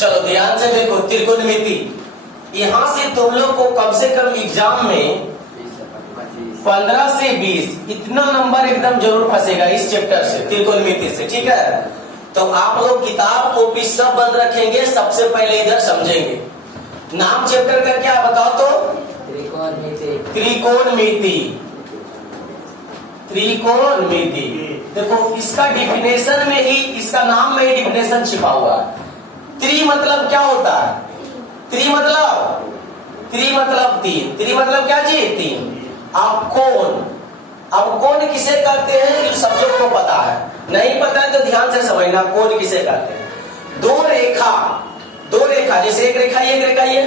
चलो ध्यान से देखो, त्रिकोणमिति। यहाँ से तुम लोग को कम से कम एग्जाम में 15 से 20 इतना नंबर एकदम जरूर फंसेगा इस चैप्टर से, त्रिकोणमिति से। ठीक है, तो आप लोग किताब कॉपी सब बंद रखेंगे, सबसे पहले इधर समझेंगे। नाम चैप्टर का क्या बताओ तो? त्रिकोणमिति। त्रिकोणमिति। देखो इसका डिफिनेशन में ही, इसका नाम में ही डिफिनेशन छिपा हुआ है। त्रि मतलब क्या होता है? त्रि मतलब तीन। त्रि मतलब क्या चीज? तीन। अब कौन किसे कहते हैं ये सब लोग को पता है, नहीं पता है तो ध्यान से समझना कौन किसे कहते हैं। दो रेखा जैसे एक रेखा ये,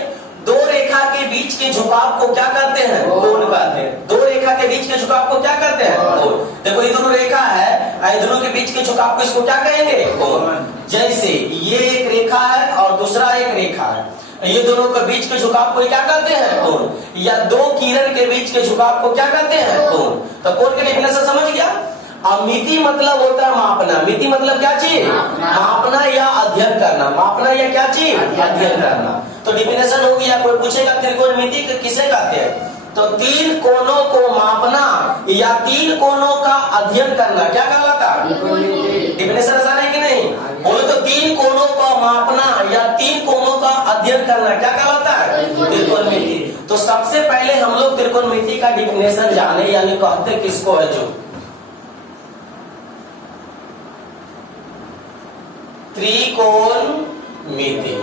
दो रेखा के बीच के झुकाव को क्या कहते हैं? कोण कहते हैं। दो रेखा के बीच के झुकाव को क्या कहते हैं? कोण। देखो ये दोनों रेखा है, दोनों के बीच के झुकाव को इसको क्या कहेंगे? कोण। जैसे ये एक रेखा है और दूसरा एक रेखा है, ये दोनों के बीच के झुकाव को क्या कहते हैं? कोण। या दो किरण के बीच के झुकाव को क्या कहते हैं? कोण। तो कोण के डेफिनेशन समझ गया। अब मिति मतलब होता है मापना। मिति मतलब क्या चीज? मापना या अध्ययन करना। मापना या क्या चीज? अध्ययन करना। तो डिफिनेशन हो गया। कोई पूछेगा त्रिकोणमिति किसे कहते हैं, तो तीन कोणों को मापना या तीन कोणों का अध्ययन करना क्या कहलाता? डिफिनेशन आसान है कि नहीं? बोले तो तीन कोणों का मापना या तीन कोणों का अध्ययन करना क्या कहलाता है? त्रिकोणमिति। तो सबसे पहले हम लोग त्रिकोणमिति का डिफिनेशन जाने, यानी कहते किसको है जो त्रिकोणमिति।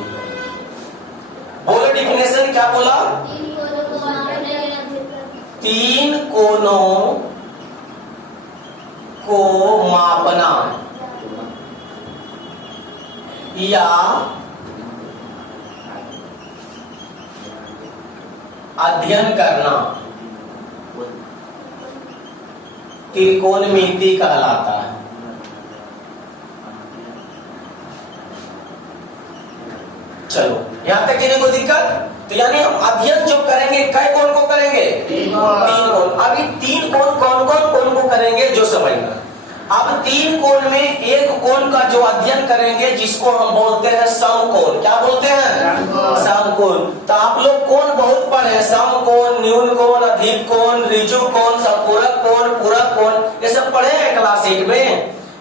बोलो डिफिनेशन क्या बोला? तीन कोणों को मापना या अध्ययन करना त्रिकोणमिति कहलाता है। चलो यहां तक नहीं कोई दिक्कत? तो यानी हम अध्ययन जो करेंगे कई कोण को करेंगे? तीन कोण। अभी तीन कोण कौन को करेंगे जो समझना। अब तीन कोण में एक कोण का जो अध्ययन करेंगे जिसको हम बोलते हैं समकोण। क्या बोलते हैं? समकोण। तो आप लोग कोण बहुत पढ़े, समकोण, न्यून कोण, अधिक कोण, ऋजु कोण, संपूरक कोण, पूरक कोण, ये सब पढ़े हैं क्लास 8 में।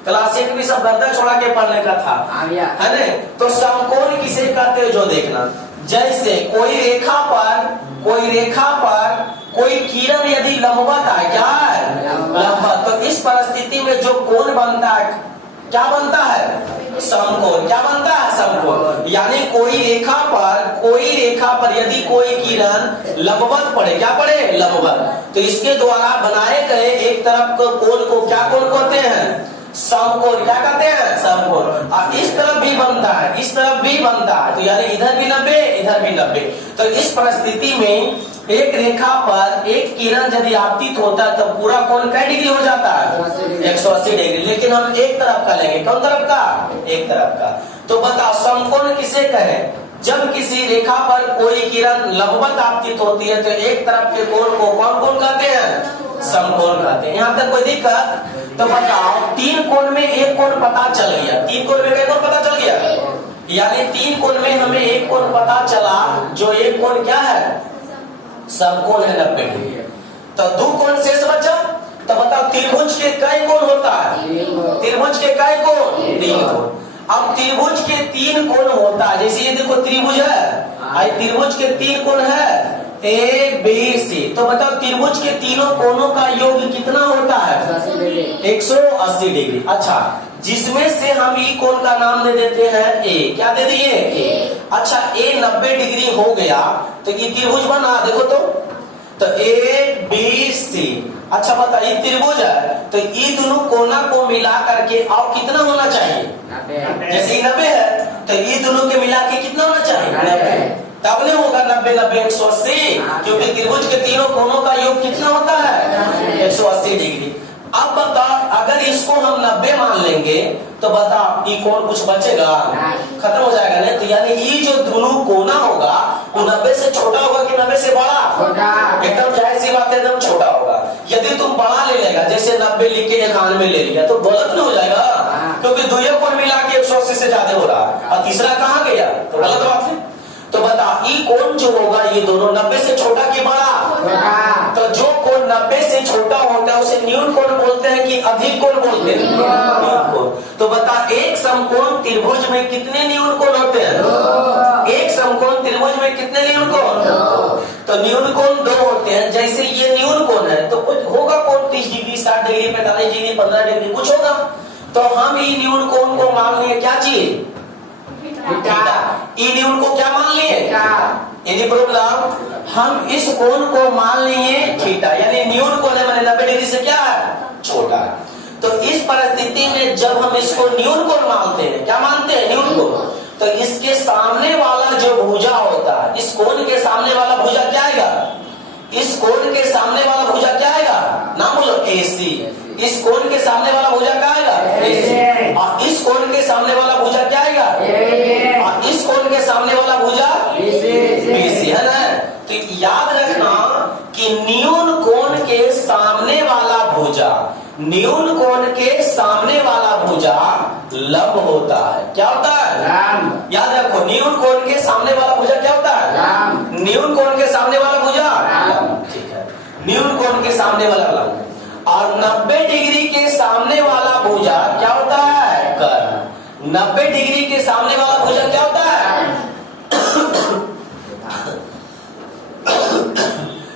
क्लास 8 में सब गर्दन छोड़ा के पढ़ने का था, है ना? तो समकोण किसे कहते हैं जो देखना। जैसे कोई रेखा पर कोई किरण यदि लंबवत है, क्या है? लंबवत। तो इस परिस्थिति में जो कोण बनता है क्या बनता है? समकोण। क्या बनता है? समकोण। यानी कोई रेखा पर यदि कोई किरण लंबवत पड़े, क्या पड़े? लंबवत, तो इसके द्वारा बनाए गए एक तरफ को कोण को क्या कोण कहते हैं? समकोण। क्या कहते हैं? समकोण। और इस तरफ भी बनता है, इस तरफ भी बनता है, तो यानी इधर भी 90, इधर भी 90। तो इस परिस्थिति में एक रेखा पर एक किरण यदि आपतित होता है तो पूरा कोण कै डिग्री हो जाता है? 180 डिग्री। लेकिन हम एक तरफ का लेंगे। कौन तरफ का? एक तरफ का। तो बताओ समकोण किसे कहें? जब किसी रेखा पर कोई किरण लंबवत आपतित होती है तो एक तरफ के कोण को कौन कोण कहते हैं? समकोण कहते हैं। यहाँ तक कोई दिक्कत? तो बताओ तीन कोण में एक कोण पता चल गया। तीन कोण में क्या कोण पता चल गया? यानी तीन कोण में हमें एक कोण पता चला, जो एक कोण क्या है? समकोण है 90 डिग्री। तो दो कोण शेष बचा। तो बताओ त्रिभुज के कई कोण होता है? त्रिभुज के कई कोण? तीन कोण। अब त्रिभुज के तीन कोण होता है, जैसे ये देखो त्रिभुज है, त्रिभुज के तीन कोण है ए बी सी। तो बताओ त्रिभुज के तीनों कोणों का योग कितना होता है? 180 डिग्री। अच्छा, जिसमें से हम ई कोण का नाम दे देते हैं ए। क्या दे दिए? ए। अच्छा, ए 90 डिग्री हो गया तो ये त्रिभुज बना। देखो तो ए बी सी। अच्छा बता, ये त्रिभुज है तो ये दोनों कोना को मिला करके और कितना होना चाहिए? 90। जैसे 90 है तो ये दोनों के मिला के कितना होना चाहिए? 90। तब नहीं होगा 90 90 180, क्योंकि त्रिभुज के तीनों कोनों का योग कितना होता है? 180 डिग्री। अब बता, अगर इसको हम 90 मान लेंगे तो बता ये कोण कुछ बचेगा? खत्म हो जाएगा नहीं। तो यानी ये जो दोनों कोना होगा वो 90 से छोटा होगा कि 90 से बड़ा? एकदम जाहिर सी बात है, एकदम छोटा होगा। यदि तुम बड़ा ले लेगा, जैसे 90 लिख के 91 ले लिया तो गलत नहीं हो जाएगा? क्योंकि दुइया कोण मिला के 180 से ज्यादा हो रहा है और तीसरा कहाँ गया, तो गलत बात है। तो बता ई कोण जो होगा ये दोनों 90 से छोटा कि बड़ा? तो जो कोण 90 से छोटा होता है उसे न्यून कोण बोलते हैं कि अधिक कोण बोलते हैं? न्यून कोण। तो बता एक समकोण त्रिभुज में कितने न्यून कोण होते हैं? एक समकोण त्रिभुज में कितने न्यून कोण? तो न्यून कोण 2 होते हैं। जैसे ये न्यून कोण है तो कुछ होगा कोण 30 डिग्री, 60 डिग्री, 45 डिग्री, 15 डिग्री कुछ होगा। तो हम ई न्यून कोण को मान लिए क्या चीज? ई न्यून को क्या मान लिए? Any problem? हम इस कोण को मान लिए थीटा, यानी न्यून कोण है माने 90 डिग्री से क्या है? छोटा। तो इस परिस्थिति में जब हम इसको न्यून कोण मानते हैं, क्या मानते हैं? न्यून कोण। तो इसके सामने वाला जो भुजा होता है, इस कोण के सामने वाला भुजा क्या आएगा? इस कोण के सामने वाला भुजा क्या आएगा? ना बोलो AC। इस कोण के सामने वाला भुजा क्या आएगा? AC। और इस कोण के सामने वाला भुजा क्या आएगा? और इस कोण के सामने वाला भुजा BC है ना। तो याद रखना कि न्यून कोण के सामने वाला भुजा, न्यून कोण के सामने वाला भुजा लंब होता है। क्या होता है? याद रखो न्यून कोण के सामने वाला भुजा क्या होता है? न्यून कोण के सामने वाला भुजा ठीक है, न्यून कोण के सामने वाला लंब। और 90 डिग्री के सामने वाला भुजा क्या होता है? कर्ण। 90 डिग्री के सामने वाला भुजा क्या होता है?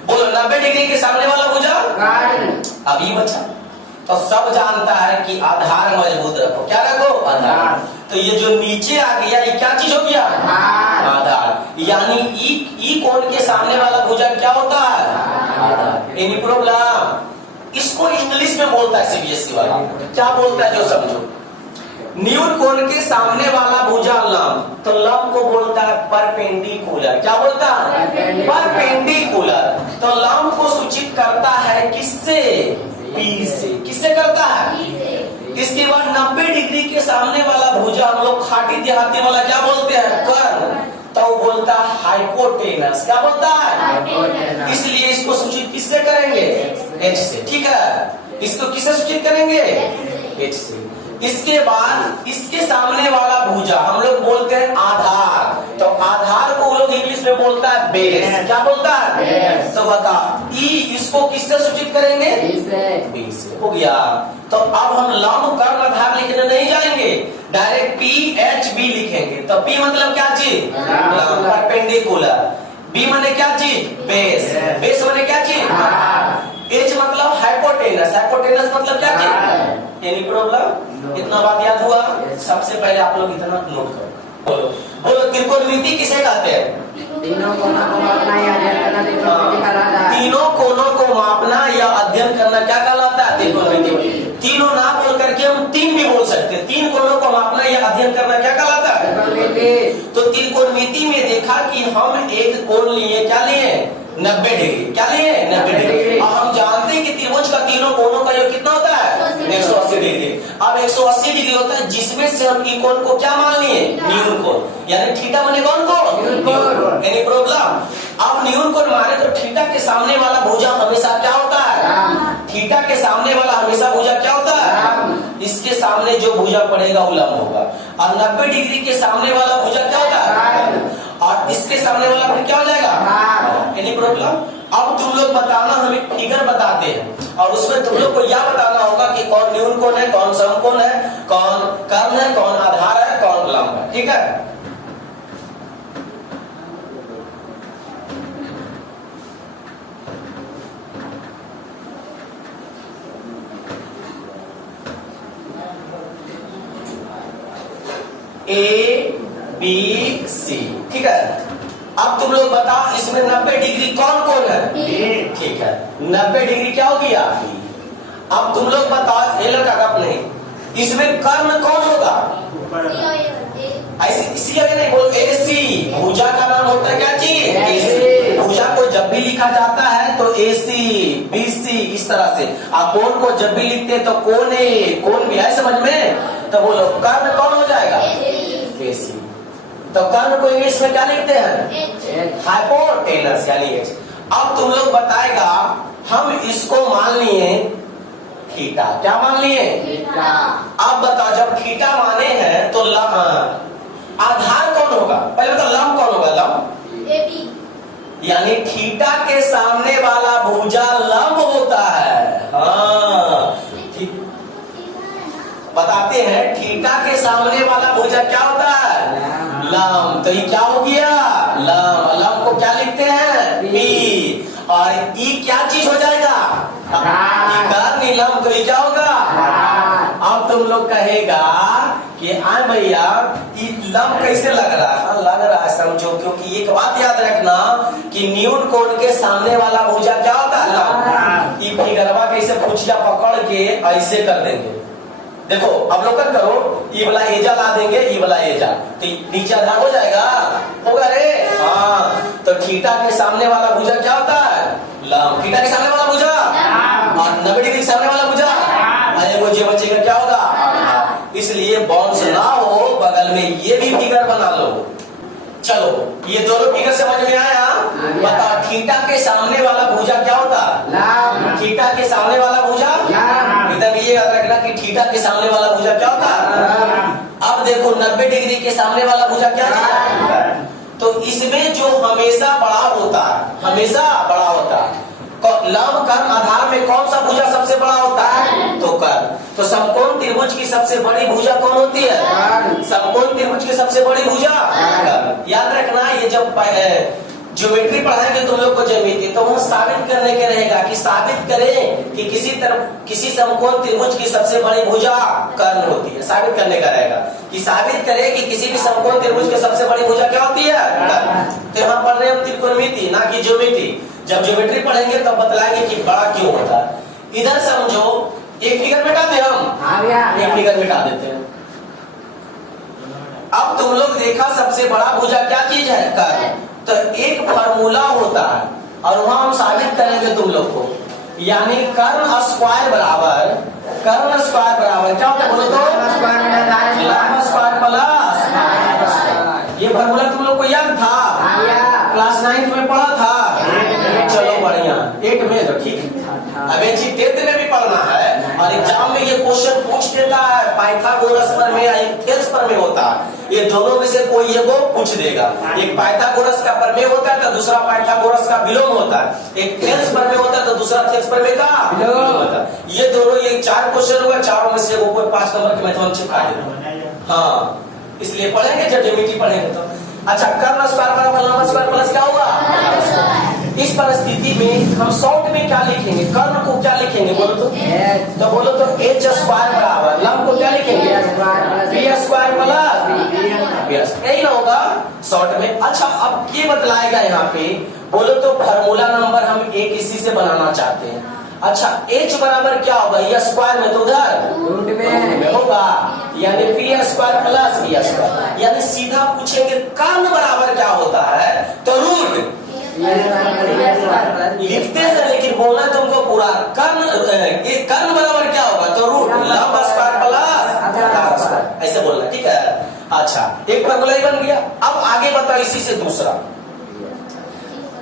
बोलो 90 डिग्री के सामने वाला भुजा कर्ण। अभी बचा तो सब जानता है कि आधार मजबूत रखो। क्या रखो? आधार। तो ये जो नीचे आ गया ये क्या चीज हो गया? आधार। यानी ई कोण के सामने वाला भुजा क्या होता है? आधार। Any problem? इसको इंग्लिश में बोलता है CBSE वाला, क्या बोलता है जो समझो। न्यून कोण के सामने वाला भुजा लंब, तो लंब को बोलता है परपेंडिकुलर। क्या बोलता है? परपेंडिकुलर। तो लंब को सूचित करता है किससे? P से। किससे करता है? इसके बाद 90 डिग्री के सामने वाला भुजा हम लोग खाटी देहाती वाला क्या बोलते हैं? कर्ण। तो वो बोलता है हाइपोटेनस। क्या बोलता है? इसलिए इसको सूचित किससे करेंगे? H से। ठीक है, इसको किससे सूचित करेंगे? H से। इसके बाद इसके सामने वाला भुजा हम लोग बोलते हैं आधार। तो आधार को वो लोग इंग्लिश में बोलता है बेस। क्या बोलता है? तो बता ई इसको किससे सूचित करेंगे? B से। हो गया। तो अब हम लंब कर्ण आधार लिखने नहीं जाएंगे, डायरेक्ट PHB लिखेंगे। तो P मतलब क्या चीज? लंब परपेंडिकुलर। B माने क्या चीज? बेस। बेस माने क्या चीज? H मतलब हाइपोटेनस। हाइपोटेनस मतलब क्या चीज? Any problem? इतना बात याद हुआ? सबसे पहले आप लोग इतना नोट करो। बोलो बोलो त्रिकोणमिति किसे कहते हैं? तीनों कोणों को मापना या अध्ययन करना। तीनों कोणों को मापना या अध्ययन करना क्या कहलाता है? त्रिकोणमिति। तीनों ना बोल करके हम 3 भी बोल सकते हैं। 3 कोणों को मापना या अध्ययन करना क्या कहलाता है? तो त्रिकोणमिति में देखा कि हम एक कोण लिए, क्या लिए? 90 डिग्री। क्या लिए? 90 डिग्री। अब हम जानते हैं कि त्रिभुज का तीनों कोणों का योग कितना होता है? 180 डिग्री। अब 180 डिग्री होता है जिसमें से हम ई कोण को क्या मान लिए? न्यून कोण। यानी थीटा माने कौन कोण? Any problem? अब न्यून कोण माने तो थीटा के सामने वाला भुजा हमेशा क्या होता है? थीटा के सामने वाला हमेशा भुजा क्या होता है? इसके सामने जो भुजा पड़ेगा वो लंब होगा। और 90 डिग्री के सामने वाला भुजा क्या होता है? और इसके सामने वाला फिर क्या हो जाएगा? Any problem? अब तुम लोग बताना, हम एक फिगर बताते हैं और उसमें तुम लोग को यह बताना होगा कि कौन न्यून कोण है, कौन समकोण है, कौन कर्ण है, कौन आधार है, कौन लंब है। ठीक है? ABC। ठीक है, अब तुम लोग बताओ इसमें 90 डिग्री कौन कौन है? ठीक है, 90 डिग्री क्या हो गया? अब तुम लोग बताओ, ये लगा कब नहीं, इसमें कर्ण कौन होगा? ऐसे इसी जगह नहीं बोलो, AC। भुजा का नाम होता है क्या चीज? AC। भुजा को जब भी लिखा जाता है तो AC, BC इस तरह से। आप कोण को जब भी लिखते हैं तो कोण A, कोण भी है समझ में? तो बोलो कर्ण कौन हो जाएगा? AC। तो कर्ण को इंग्लिश में क्या लिखते हैं? हाइपोटेनस यानी H। अब तुम लोग बताएगा, हम इसको मान लिए थीटा। क्या मान लिए? थीटा। अब बताओ जब थीटा माने हैं तो आधार कौन होगा? पहले बताओ लंब कौन होगा? लंब AB। यानी थीटा के सामने वाला भुजा लंब होता है। हाँ ठीक, बताते हैं थीटा के सामने वाला भुजा क्या होता है? लंब। तो ये क्या हो गया? लंब। लंब को क्या लिखते हैं? पी। और ई क्या चीज हो जाएगा? लंब। तो ये क्या होगा? अब तुम लोग कहेगा कि आए भैया ये लंब कैसे लग रहा है? लग रहा है समझो, क्योंकि एक बात याद रखना कि न्यून कोण के सामने वाला भुजा क्या होता है? लंब। ये फिगरवा कैसे भुजिया पकड़ के ऐसे कर देंगे। देखो अब लोग करो, ये वाला एजा ला देंगे, ये वाला एजा, तो नीचे आधा हो जाएगा, होगा रे? हाँ। तो थीटा के सामने वाला भुजा क्या होता है? लंब। थीटा के सामने वाला भुजा और 90 डिग्री के सामने वाला भुजा, अरे वो जो बचेगा क्या होगा? इसलिए बाउंस ना हो बगल में ये भी फिगर बना लो। चलो ये दोनों फिगर समझ में आया? बताओ थीटा के सामने वाला भुजा क्या होता? थीटा के सामने वाला भुजा एकदम ये याद रखना कि थीटा के सामने वाला भुजा क्या होता? अब देखो 90 डिग्री के सामने वाला भुजा क्या है? तो इसमें जो हमेशा बड़ा होता है, हमेशा बड़ा होता है, लंब कर्ण आधार में कौन सा भुजा सबसे बड़ा होता है? तो कर्ण। तो समकोण त्रिभुज की सबसे बड़ी भुजा कौन होती है? समकोण त्रिभुज की सबसे बड़ी भुजा कर्ण। याद रखना ये जब ज्योमेट्री पढ़ाएंगे तुम लोग को ज्यामिति, तो वो साबित करने के रहेगा कि साबित करें कि किसी समकोण त्रिभुज की सबसे बड़ी भुजा कर्ण होती है। साबित करने का रहेगा कि साबित करें कि किसी भी समकोण त्रिभुज की सबसे बड़ी भुजा क्या होती है? कर्ण। तो यहाँ पढ़ रहे हम त्रिकोणमिति ना कि ज्योमेट्री। जब ज्योमेट्री पढ़ेंगे तब बतलाएंगे कि बड़ा क्यों होता है। इधर समझो एक फिगर मिटा दे हम, एक फिगर मिटा देते हैं। अब तुम लोग देखा सबसे बड़ा भुजा क्या चीज है? कर्ण। तो एक फार्मूला होता है और वहां हम साबित करेंगे तुम लोग को, यानी कर्ण स्क्वायर बराबर क्या होता है? बोलो तो लंब स्क्वायर प्लस। ये फार्मूला तुम लोग को याद था? क्लास 9 में पढ़ा था? चलो बढ़िया, 8 में तो ठीक है। अब ये चीज 10th में भी पढ़ना है और एग्जाम में ये क्वेश्चन पूछ देता है। पाइथागोरस पर में या थेल्स पर में होता है, ये दोनों में से कोई एक को पूछ देगा। एक पाइथागोरस का प्रमेय होता है तो दूसरा पाइथागोरस का विलोम होता है। एक थेल्स प्रमेय होता है तो दूसरा थेल्स प्रमेय का विलोम होता है। ये दोनों, ये 4 क्वेश्चन होगा, चारों में से कोई 5 नंबर के मैथमेटिक्स चिपका देगा। हाँ इसलिए पढ़ेंगे जब ज्योमेट्री पढ़ेंगे तो। अच्छा, कर्ण स्क्वायर बराबर लंब स्क्वायर प्लस क्या होगा? इस परिस्थिति में हम शॉर्ट में क्या लिखेंगे? कर्ण को क्या लिखेंगे? बोलो तो बोलो तो h स्क्वायर बराबर लंब को क्या लिखेंगे? b स्क्वायर प्लस, यही ना होगा शॉर्ट में। अच्छा अब ये बतलाएगा यहाँ पे, बोलो तो फार्मूला नंबर हम एक इसी से बनाना चाहते हैं। अच्छा h बराबर क्या होगा? ये स्क्वायर में तो उधर रूट में होगा, यानी p square plus b square. यानी सीधा पूछेंगे कर्ण बराबर क्या होता है तो रूट लिखते हैं, लेकिन बोलना तुमको पूरा कर्ण बराबर क्या होगा तो रूट लंब स्क्वायर प्लस ऐसे बोलना, ठीक है? अच्छा एक फार्मूला बन गया। अब आगे बताओ इसी से दूसरा।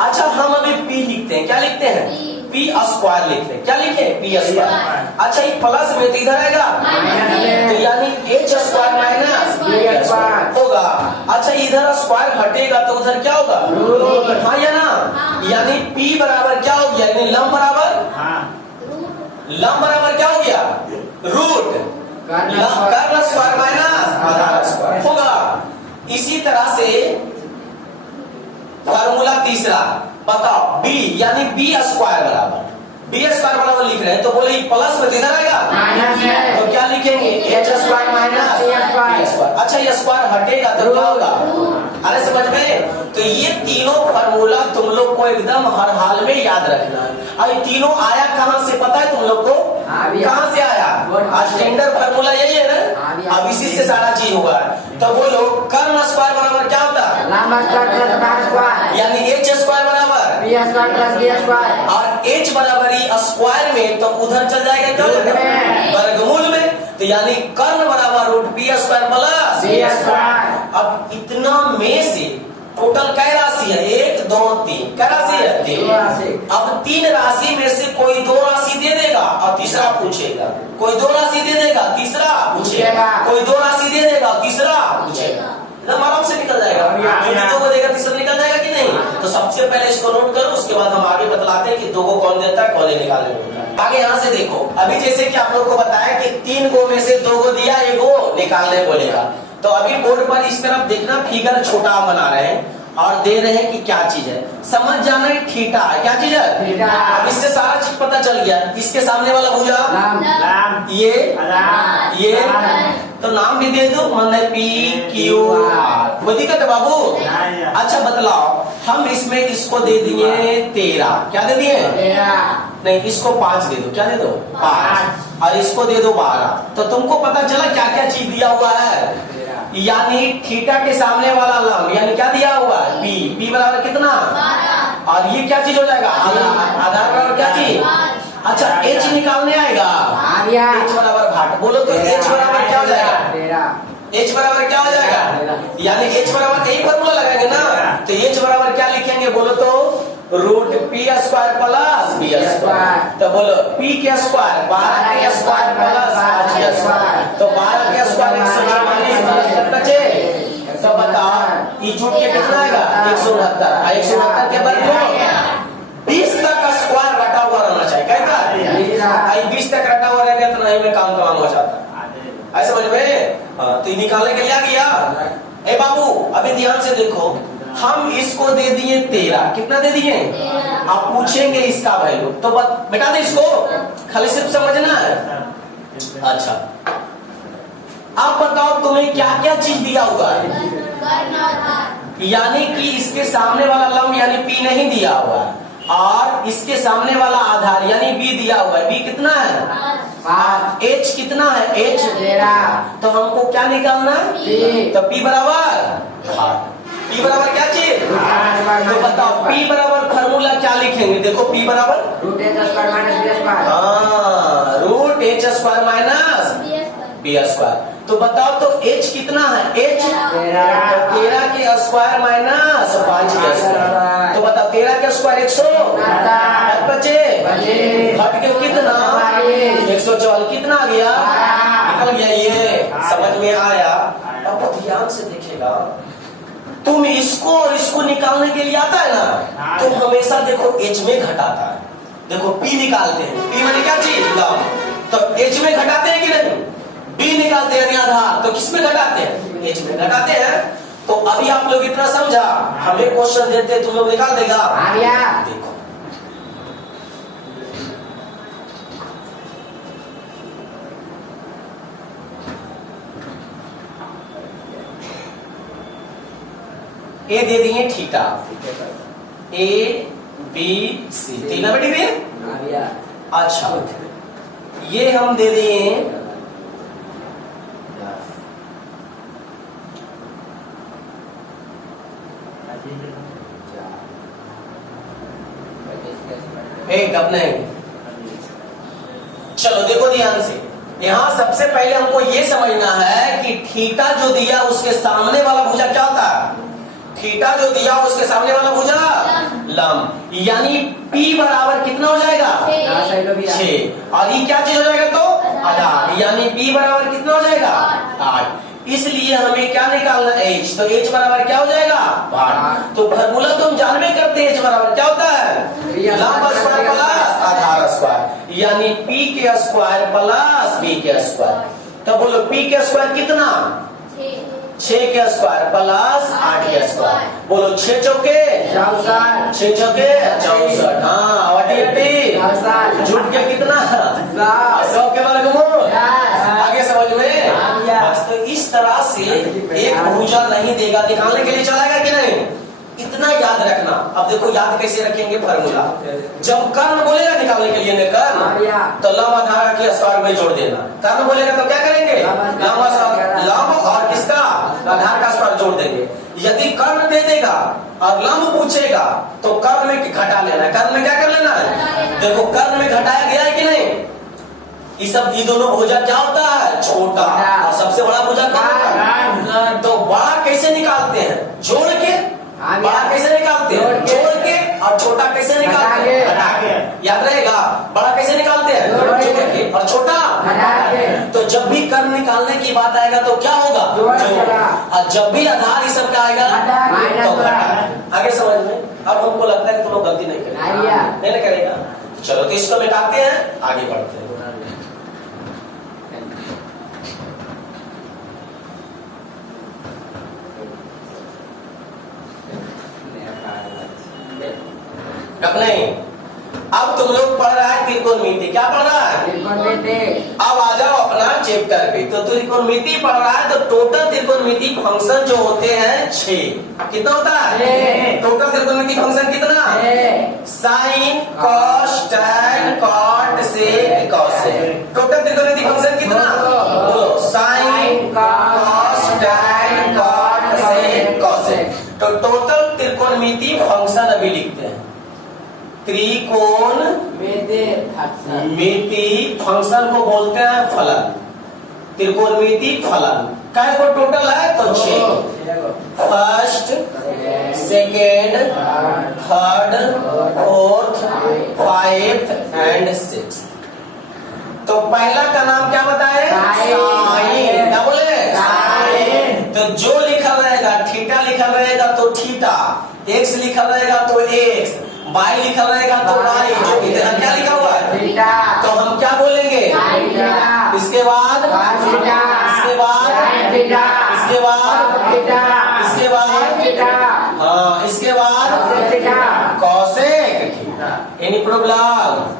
अच्छा हम अभी p लिखते हैं, क्या लिखते हैं? p स्क्वायर लिखते हैं। क्या लिखे? p square. अच्छा ये प्लस में तो इधर आएगा तो यानी h square minus b square होगा। अच्छा इधर स्क्वायर हटेगा तो उधर क्या होगा? रूट। हाँ या ना? यानी p बराबर क्या हो गया? यानी लंब बराबर क्या हो गया? रूट। कर्ण स्क्वायर माइनस आधार स्क्वायर होगा। इसी तरह से फार्मूला तीसरा बताओ, b यानी b स्क्वायर बराबर लिख रहे हैं तो बोले प्लस में इधर आएगा तो क्या लिखेंगे? h square minus b square. अच्छा ये स्क्वायर हटेगा तो क्या होगा? अरे समझ में? तो ये तीनों फार्मूला तुम लोग को एकदम हर हाल में याद रखना है। अब तीनों आया कहाँ से पता है तुम लोग को? कहाँ से आया? स्टैंडर्ड फार्मूला यही है ना। अब इसी से सारा चीज होगा। तो बोलो कर्ण स्क्वायर बराबर क्या होता है? यानी h स्क्वायर बराबर और h बराबर स्क्वायर में तो उधर चल जाएगा क्या? वर्गमूल में। तो यानी कर्ण बराबर root p square plus b square. अब इतना में से टोटल कै राशि है? 1 2 3। कै राशि है? 3। अब 3 राशि में से कोई 2 राशि दे देगा और तीसरा पूछेगा, कोई 2 राशि दे देगा तीसरा पूछेगा, कोई 2 राशि दे देगा तीसरा पूछेगा। एकदम आराम से निकल जाएगा। जो 2 को देगा तीसरा निकल जाएगा कि नहीं? तो सबसे पहले इसको नोट करो, उसके बाद हम आगे बतलाते हैं कि 2 को कौन देता है, कौन निकालने को होता है। आगे यहाँ से देखो, अभी जैसे कि आप लोग को बताया कि 3 को में से 2 को दिया, 1 को निकालने बोलेगा। तो अभी बोर्ड पर इस तरफ देखना, फिगर छोटा बना रहे हैं और दे रहे हैं कि क्या चीज है, समझ जाना है। थीटा क्या चीज है? अब इससे सारा चीज पता चल गया। इसके सामने वाला भुजा ये तो नाम भी दे दो, मन है पी क्यू आर। कोई दिक्कत है बाबू? अच्छा बतलाओ, हम इसमें इसको दे दिए 13। क्या दे दिए? नहीं, इसको 5 दे दो। क्या दे दो? 5। और इसको दे दो 12। तो तुमको पता चला क्या क्या चीज दिया हुआ है? यानी थीटा के सामने वाला लंब, यानी क्या दिया हुआ है? पी। पी बराबर कितना? 12। और ये क्या चीज हो जाएगा? आधार बराबर क्या चीज? अच्छा, एच निकालने आएगा। एच बराबर भाट। बोलो तो एच बराबर क्या हो जाएगा? एच बराबर क्या हो जाएगा? यानी एच बराबर यही फॉर्मूला लगाएंगे ना। तो एच बराबर क्या लिखेंगे? बोलो तो root p square plus b square. तो बोलो पी के स्क्वायर 12 के स्क्वायर प्लस 5 के स्क्वायर। तो 12 के स्क्वायर 144 बचे। तो बताओ ये जुट के कितना आएगा? 169। 169 के वर्ग को 20 तक का स्क्वायर रटा हुआ रहना चाहिए। कहता 20 तक रटा हुआ रहेगा तो नहीं में काम तमाम हो जाता। ऐसे समझ में? तो निकालने के लिए आ गया। ए बाबू अभी ध्यान से देखो, हम इसको दे दिए 13। कितना दे दिए? आप पूछेंगे इसका वैल्यू, तो बेटा दे इसको, खाली सिर्फ समझना है। अच्छा, आप बताओ तुम्हें क्या क्या चीज दिया हुआ है? यानी कि इसके सामने वाला लंब यानी पी नहीं दिया हुआ है, और इसके सामने वाला आधार यानी बी दिया हुआ है। बी कितना है? एच कितना है? एच 13। तो हमको क्या निकालना है? तो पी बराबर पी बराबर क्या चीज? तो बताओ पी बराबर फार्मूला क्या लिखेंगे? देखो पी बराबर root h square minus b square. तो बताओ तो एच कितना है? एच 13 के स्क्वायर माइनस 5 के स्क्वायर। तो बताओ 13 के स्क्वायर 100 बचे, घट के कितना? 104। कितना आ गया? निकल गया। ये समझ में आया? अब ध्यान से देखेगा, तुम इसको और इसको निकालने के लिए आता है ना, तो हमेशा देखो एच में घटाता है। देखो पी निकालते हैं, पी मैंने क्या चीज? लंब। तो एच में घटाते हैं कि नहीं? बी निकालते हैं आधार, तो किस में घटाते हैं? एच में घटाते हैं। तो अभी आप लोग इतना समझा, हमें क्वेश्चन देते हैं तुम लोग निकाल देगा। देखो ए दे दिए थीटा, ए बी सी, 3 बेटी दिए। अच्छा, ये हम दे दिए एक अपने। चलो देखो ध्यान से, यहां सबसे पहले हमको ये समझना है कि थीटा जो दिया उसके सामने वाला भुजा क्या होता है? थीटा जो दिया उसके सामने वाला भुजा लंब। यानी P बराबर कितना हो जाएगा? 6। और ये क्या चीज हो जाएगा? तो आधार। यानी P बराबर कितना हो जाएगा? 8। इसलिए हमें क्या निकालना? H। तो H बराबर क्या हो जाएगा? 8। तो फॉर्मूला तो हम जानबे करते हैं, H बराबर क्या होता है? लंब स्क्वायर प्लस आधार स्क्वायर। यानी P के स्क्वायर प्लस B के स्क्वायर। तो बोलो P के स्क्वायर कितना? 6 के स्क्वायर प्लस 8 के स्क्वायर। बोलो 6 चौके 64, 6 चौके 64। हाँ, वाटी जुट के कितना? 100 के वर्गमूल। आगे समझ में? बस तो इस तरह से एक भुजा नहीं देगा, निकालने के लिए चलाएगा कि नहीं? इतना याद रखना। अब देखो याद कैसे रखेंगे फॉर्मूला। जब कर्ण बोलेगा निकालने के लिए कर्ण, तो लंब आधार के स्क्वायर में जोड़ देना। कर्ण बोलेगा तो क्या करेंगे? लंब और किसका? आधार का स्क्वायर जोड़ देंगे। यदि कर्ण दे देगा और लंब पूछेगा तो कर्ण में घटा लेना है। कर्ण में क्या कर लेना है? देखो कर्ण में घटाया गया है कि नहीं? ये दोनों भुजा क्या होता है? छोटा। और सबसे बड़ा भुजा कौन होता है? तो बड़ा कैसे निकालते हैं? जोड़ के। बड़ा कैसे निकालते हैं? जोड़ के। और छोटा कैसे निकालते हैं? हटा के। याद रहेगा। बड़ा कैसे निकालते हैं? जोड़ के। और छोटा हटा के। तो जब भी कर्म निकालने की बात आएगा तो क्या होगा? जोड़। और जब भी आधार ये सब क्या आएगा? तो घटा। आगे समझ में? अब हमको लगता है कि तुम लोग गलती नहीं करेगा, नहीं ना करेगा। चलो तो इसको मिटाते हैं, आगे बढ़ते हैं। अब नहीं, अब तुम लोग पढ़ रहा है त्रिकोणमिति। क्या पढ़ रहा है? त्रिकोणमिति। अब आ जाओ अपना चैप्टर पे। तो त्रिकोणमिति पढ़ रहा है, तो टोटल त्रिकोणमिति फंक्शन जो होते हैं 6। कितना होता है? टोटल त्रिकोणमिति फंक्शन कितना? साइन, कॉस, टैन, कॉट, सेक, कॉसेक। टोटल त्रिकोणमिति फंक्शन कितना? बोलो। साइन, कॉस, टैन, कॉट, सेक, कॉसेक। तो टोटल त्रिकोणमिति फंक्शन अभी लिखते हैं। त्रिकोण मिति फंक्शन को बोलते हैं फलन। त्रिकोणमिति फलन काय को टोटल है? तो 6। First, second, third, fourth, 5th and 6th। तो पहला का नाम क्या बताए? साइन। क्या बोले? साइन। तो जो लिखा रहेगा, थीटा लिखा रहेगा तो थीटा, एक्स लिखा रहेगा तो एक्स, बाई लिखा रहेगा तो बाई। जो इधर क्या लिखा हुआ है? तो हम क्या बोलेंगे? इसके बाद इसके बाद इसके बाद इसके बाद हाँ, इसके बाद कॉसेक। Any problem?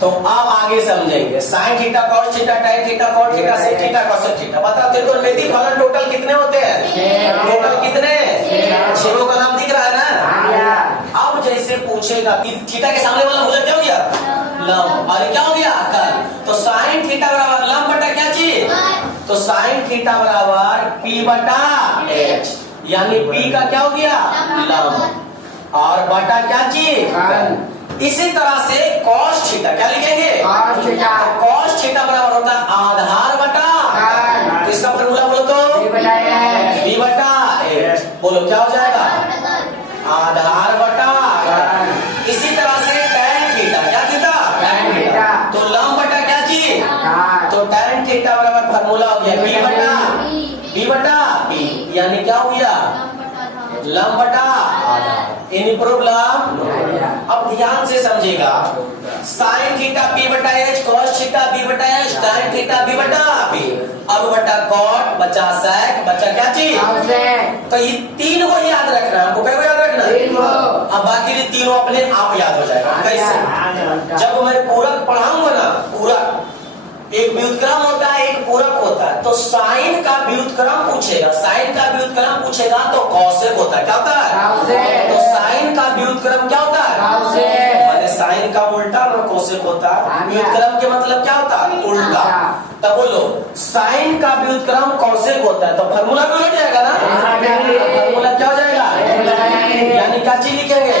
तो अब आगे समझेंगे। Sine theta, cos theta, tan theta, cot theta, sec theta, cosec theta. बताओ त्रिकोणमिति फलन टोटल कितने होते हैं? टोटल कितने? 6 का नाम दिख रहा है ना? अब जैसे पूछेगा थीटा के सामने वाला मुझे क्या हो गया? लंब। और क्या हो गया? कर्ल। तो साइन थीटा बराबर लंब बटा क्या चीज? तो साइन थीटा बराबर पी बटा एच, यानी पी का क्या हो गया? लंब। और बटा क्या चीज? इसी तरह से cos थीटा क्या लिखेंगे? cos थीटा बराबर होता है आधार बटा। तो इसका फॉर्मूला बोलो तो b बटा h। बोलो क्या हो जाएगा? आधार बटा। इसी तरह से tan थीटा क्या थीटा? tan theta. तो लंब बटा क्या चीज? तो tan थीटा बराबर फॉर्मूला हो गया b बटा b, यानी क्या हो गया? लंब बटा आधार। Any problem? अब ध्यान से समझेगा। साइन थीटा पी बटा एच, कॉस थीटा बी बटा एच, टैन थीटा बी बटा बी। अब बटा कॉट बचा सेक बचा क्या चीज? तो ये 3 को याद रखना। हमको क्या याद रखना? अब बाकी ये तीनों अपने आप याद हो जाएगा। कैसे? जब मैं पूरक पढ़ाऊंगा ना, पूरक एक व्युत्क्रम होता है, एक पूरक होता है। तो साइन का व्युत्क्रम पूछेगा, साइन का व्युत्क्रम पूछेगा तो कॉसेक होता है। क्या होता है? तो साइन का व्युत्क्रम क्या होता है? मैंने साइन का उल्टा और कॉसेक होता है। व्युत्क्रम के मतलब क्या होता है? उल्टा। तब बोलो साइन का व्युत्क्रम कॉसेक होता है, तो फॉर्मूला भी उलट जाएगा ना? फॉर्मूला क्या हो जाएगा? यानी क्या चीज लिखेंगे?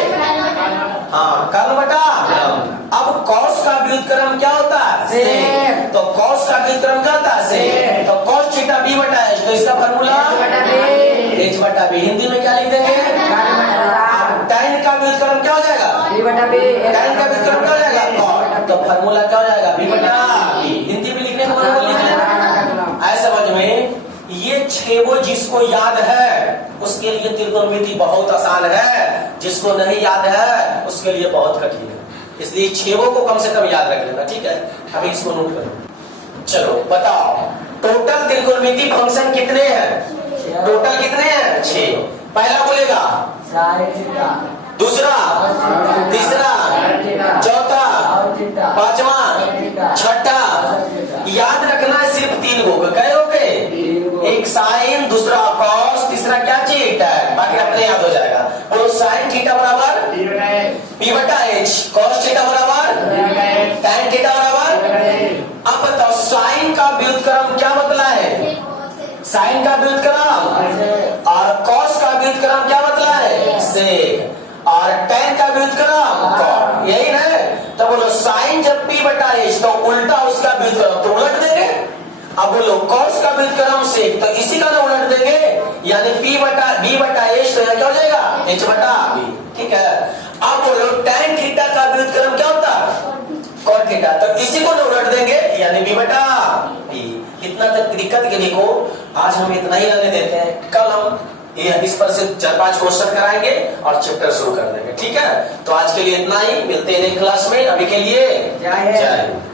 हाँ, कर्ल बटा। अब कॉस का व्युत्क्रम क्या होता है? सेक। तो कॉस का व्युत्क्रम क्या होता है? सेक। तो कॉस थीटा बी बटा एच, तो इसका फॉर्मूला एच बटा बी। हिंदी में क्या लिख देंगे? टैन का व्युत्क्रम क्या हो जाएगा? टैन का व्युत्क्रम क्या हो जाएगा? कॉट। तो फॉर्मूला क्या हो जाएगा? बी बटा बी। हिंदी में लिखने का मतलब लिख लेना। ऐसे समझ में ये 6 वो जिसको याद है उसके लिए त्रिकोणमिति बहुत आसान है, जिसको नहीं याद है उसके लिए बहुत कठिन है। इसलिए 6 को कम से कम याद रख लेना। ठीक है, अभी इसको नोट करो। चलो बताओ टोटल त्रिकोणमिति फंक्शन कितने हैं? टोटल कितने हैं? 6। पहला बोलेगा, दूसरा, तीसरा, चौथा, पांचवा, छठा। याद रखना है सिर्फ 3 को। कहे हो गए? एक साइन, दूसरा कॉस, तीसरा क्या चीज? टैन। बाकी अपने याद हो जाएगा। बोलो साइन थीटा बराबर पी बटा एच, कॉस थीटा बराबर टैन थीटा बराबर। अब बताओ साइन का व्युत्क्रम क्या बतला है? साइन का व्युत्क्रम। और कॉस का व्युत्क्रम क्या बतला है? सेक। और टैन का व्युत्क्रम कॉट। यही ना? तो बोलो साइन जब पी बटा एच तो उल्टा उसका व्युत्क्रम, तो उलट देंगे। अब बोलो कॉस का व्युत्क्रम सेक, तो इसी का ना उलट देंगे, यानी बी बटा एच, तो यहाँ क्या हो जाएगा एच बटा बी, ठीक है। अब बोलो tan थीटा का व्युत्क्रम क्या होता है कॉट थीटा, तो इसी को ना उलट देंगे, यानी बी बटा बी। इतना तक दिक्कत के लिखो, आज हम इतना ही रहने देते हैं, कल हम इस पर से 4-5 क्वेश्चन कराएंगे और चैप्टर शुरू कर देंगे, ठीक है। तो आज के लिए इतना ही, मिलते हैं नेक्स्ट क्लास में, अभी के लिए जय हिंद।